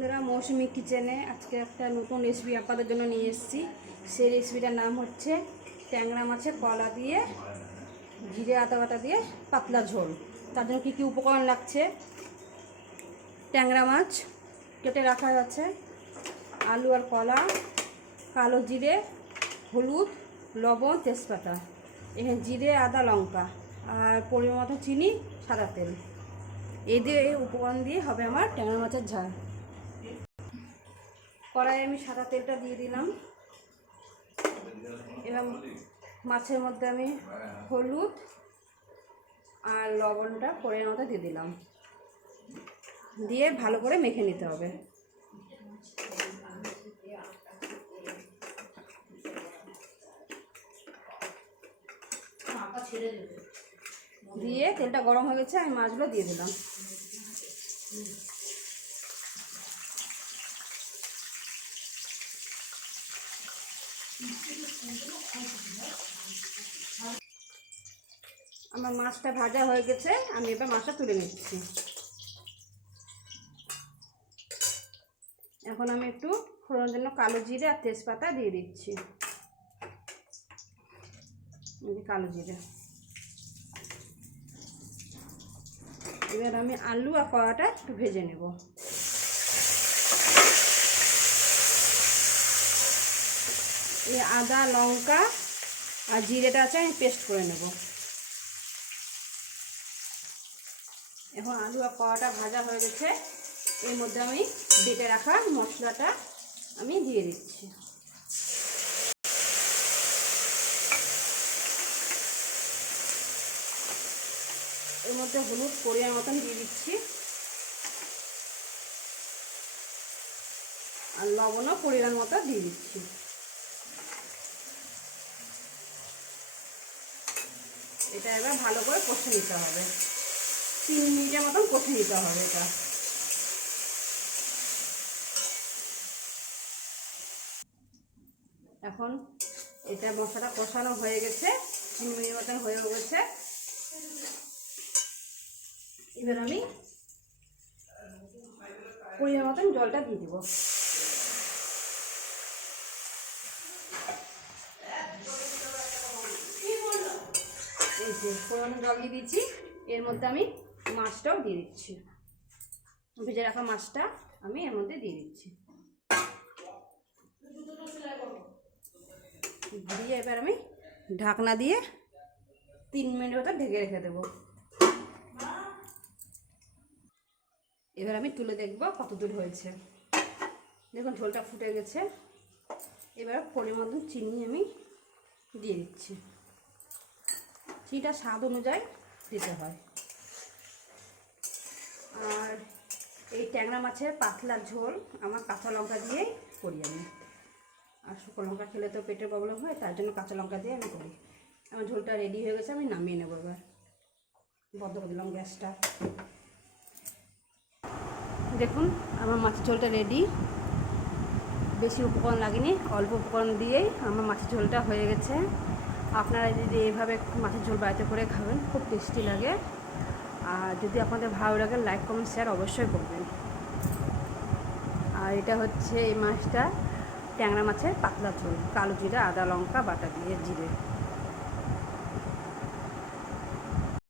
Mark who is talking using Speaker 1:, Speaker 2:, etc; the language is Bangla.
Speaker 1: বন্ধুরা, মৌসুমি কিচেনে আজকে একটা নতুন রেসিপি আপনাদের জন্য নিয়ে এসেছি। সেই রেসিপিটার নাম হচ্ছে ট্যাংরা মাছের কলা দিয়ে জিরে আদা বাটা দিয়ে পাতলা ঝোল। তার জন্য কী কী উপকরণ লাগছে? ট্যাংরা মাছ, কেটে রাখা আছে। আলু আর কলা, কালো জিরে, হলুদ, লবণ, তেজপাতা। এখানে জিরে, আদা, লঙ্কা আর পরিমাণ মতো চিনি, সাদা তেল। এই দিয়ে এই উপকরণ দিয়ে হবে আমার ট্যাংরা মাছের ঝাল। কড়াইয়ে আমি সাদা তেলটা দিয়ে দিলাম। এবং মাছের মধ্যে আমি হলুদ আর লবণটা পরিমাণ মতো দিয়ে দিলাম। দিয়ে ভালো করে মেখে নিতে হবে। দিয়ে তেলটা গরম হয়ে গেছে, আমি মাছগুলো দিয়ে দিলাম। আমার মাছটা ভাজা হয়ে গেছে, আমি এবার মাছটা তুলে নিচ্ছি। এখন আমি একটু ফোড়নের জন্য কালো জিরে আর তেজপাতা দিয়ে দিচ্ছি। কালো জিরে। এবার আমি আলু আর কড়াটা একটু ভেজে নেব। আদা, লঙ্কা আর জিরেটা আছে, আমি পেস্ট করে নেব। এখন আলু আর কড়াটা ভাজা হয়ে গেছে। এর মধ্যে আমি বেটে রাখা মশলাটা আমি দিয়ে দিচ্ছি। এর মধ্যে হলুদ পরিমাণ মতন দিয়ে দিচ্ছি। আর লবণও পরিমাণ মতো দিয়ে দিচ্ছি। এটা এবার ভালো করে কষে নিতে হবে। তিন মিনিটের মতন কষে নিতে হবে এটা। এখন এটা মশলাটা কষানো হয়ে গেছে, তিন মিনিট মতন হয়ে গেছে। এবার আমি পরিমাণ মতন জলটা দিয়ে দিব। যে পরিমাণ জল দিয়ে দিচ্ছি এর মধ্যে আমি মাছটাও দিয়ে দিচ্ছি। ভেজে রাখা মাছটা আমি এর মধ্যে দিয়ে দিচ্ছি। দিয়ে এবার আমি ঢাকনা দিয়ে তিন মিনিট মতো ঢেকে রেখে দেবো। এবার আমি তুলে দেখব কত দূর হয়েছে। দেখুন, ঝোলটা ফুটে গেছে। এবার পরিমাণ চিনি আমি দিয়ে দিচ্ছি। চিনিটা স্বাদ অনুযায়ী দিতে হয়। আর এই ট্যাংরা মাছের পাতলা ঝোল আমার কাঁচা লঙ্কা দিয়েই করি আমি। আর শুকনো লঙ্কা খেলে তো পেটের প্রবলেম হয়, তার জন্য কাঁচা লঙ্কা দিয়ে আমি করি। আমার ঝোলটা রেডি হয়ে গেছে, আমি নামিয়ে নেব এবার। বন্ধ করে দিলাম গ্যাসটা। দেখুন, আমার মাছের ঝোলটা রেডি বেশি উপকরণ লাগেনি, অল্প উপকরণ দিয়েই আমার মাছের ঝোলটা হয়ে গেছে। আপনারা যদি এইভাবে মাছের ঝোল বাড়িতে করে খাবেন, খুব টেস্টি লাগে। আর যদি আপনাদের ভালো লাগে, লাইক, কমেন্ট শেয়ার অবশ্যই করবেন। আর এটা হচ্ছে এই মাছটা ট্যাংরা মাছের পাতলা ঝোল। কালো জিরা, আদা, লঙ্কা, বাটা দিয়ে জিরে।